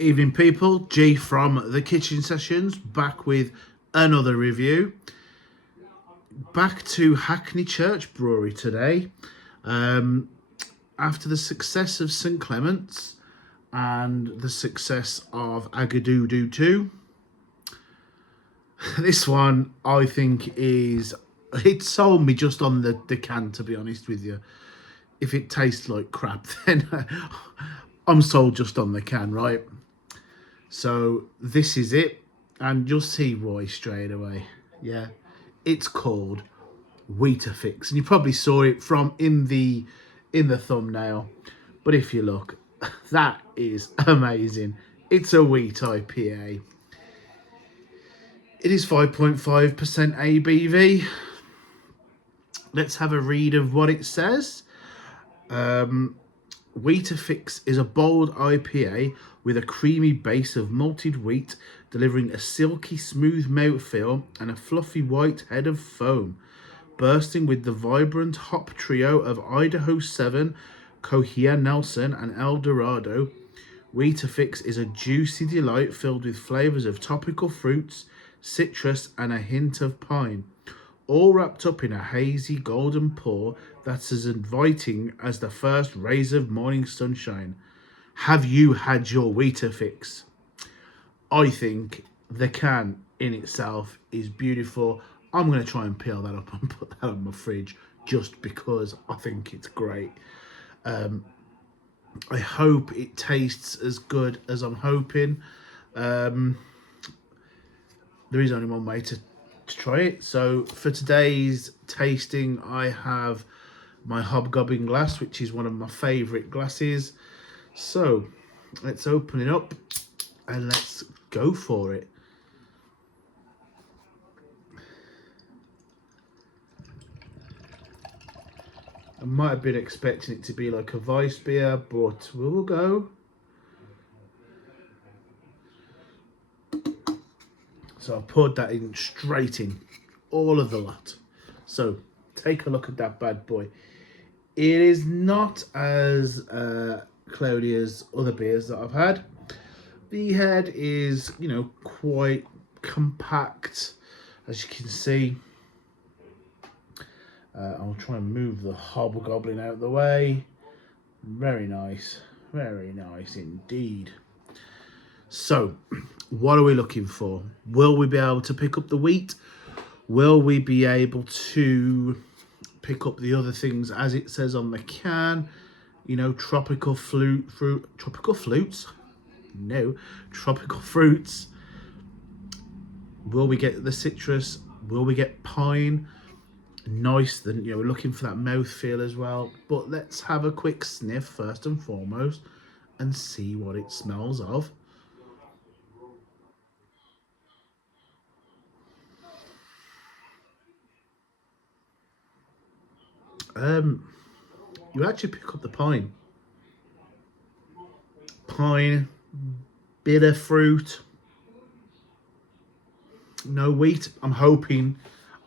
Evening people, G from the Kitchen Sessions, back with another review. Back to Hackney Church Brewery today. After the success of St Clement's and the success of Agadoo 2, this one I think it sold me just on the can, to be honest with you. If it tastes like crap, then I'm sold just on the can, right? So this is it, and you'll see why straight away. Yeah, it's called Weetafix, and you probably saw it from in the thumbnail. But if you look, that is amazing. It's a wheat IPA. It is 5.5% ABV. Let's have a read of what it says. Weetafix is a bold IPA with a creamy base of malted wheat, delivering a silky smooth mouthfeel and a fluffy white head of foam, bursting with the vibrant hop trio of Idaho 7, Cohier Nelson and El Dorado. Weetafix is a juicy delight filled with flavours of tropical fruits, citrus and a hint of pine, all wrapped up in a hazy golden pour that's as inviting as the first rays of morning sunshine. Have you had your Weetafix? I think the can in itself is beautiful. I'm going to try and peel that up and put that on my fridge just because I think it's great. I hope it tastes as good as I'm hoping. There is only one way to try it. So for today's tasting, I have my hobgoblin glass, which is one of my favourite glasses. So let's open it up and let's go for it. I might have been expecting it to be like a Weiss beer, but we'll go. So I poured that in straight in, all of the lot. So take a look at that bad boy. It is not as cloudy as other beers that I've had. The head is, quite compact, as you can see. I'll try and move the hobgoblin out of the way. Very nice indeed. So, what are we looking for? Will we be able to pick up the wheat? Will we be able to pick up the other things as it says on the can? Tropical fruits. Will we get the citrus? Will we get pine? Nice, then we're looking for that mouthfeel as well. But let's have a quick sniff first and foremost and see what it smells of. You actually pick up the pine, bitter fruit, no wheat. I'm hoping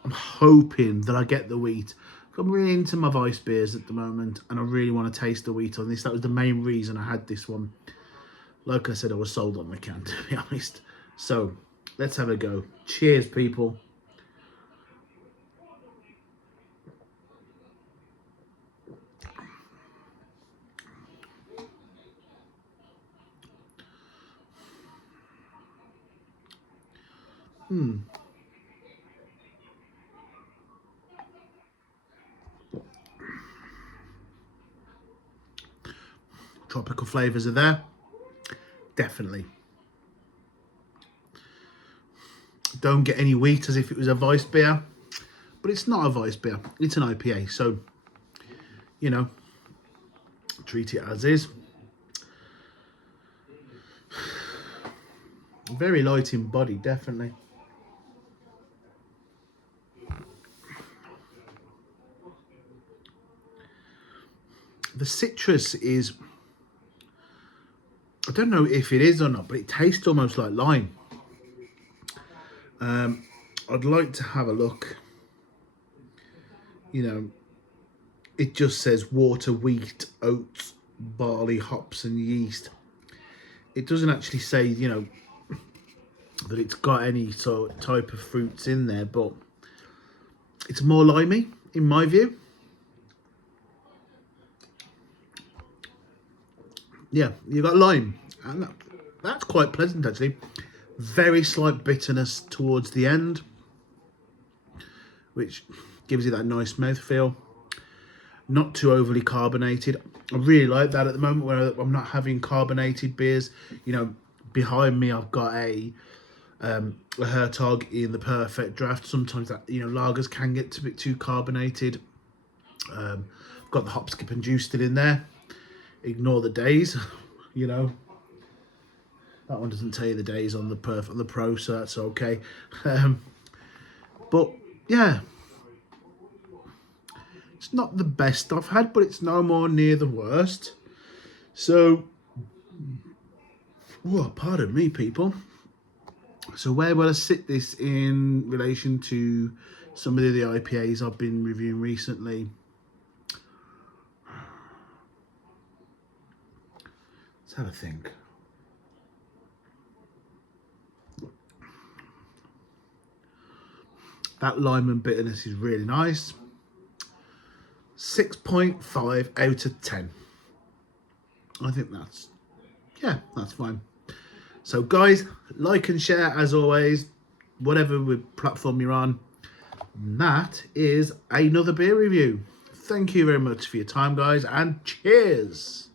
that I get the wheat. I'm really into my Weiss beers at the moment, and I really want to taste the wheat on this. That was the main reason I had this one. Like I said, I was sold on the can, to be honest. So let's have a go. Cheers, people. Tropical flavours are there, definitely. Don't get any wheat as if it was a Weiss beer, but it's not a Weiss beer. It's an IPA, so treat it as is. Very light in body, definitely. The citrus is, I don't know if it is or not, but it tastes almost like lime. I'd like to have a look. It just says water, wheat, oats, barley, hops and yeast. it doesn't actually say, you know, that it's got any sort of type of fruits in there, but it's more limey in my view. Yeah, you got lime, and that's quite pleasant actually. Very slight bitterness towards the end, which gives you that nice mouthfeel. Not too overly carbonated. I really like that at the moment where I'm not having carbonated beers. You know, behind me I've got a Hertog in the Perfect Draft. Sometimes that, you know, lagers can get a bit too carbonated. Got the hop, skip and juice still in there. Ignore the days, you know. That one doesn't tell you the days on the Pro, so that's okay. But yeah, it's not the best I've had, but it's no more near the worst. So, oh, pardon me, people. So where will I sit this in relation to some of the IPAs I've been reviewing recently? Let's have a think. That lime and bitterness is really nice. 6.5 out of 10. I think that's, yeah, that's fine. So guys, like and share as always, whatever platform you're on. And that is another beer review. Thank you very much for your time, guys, and cheers.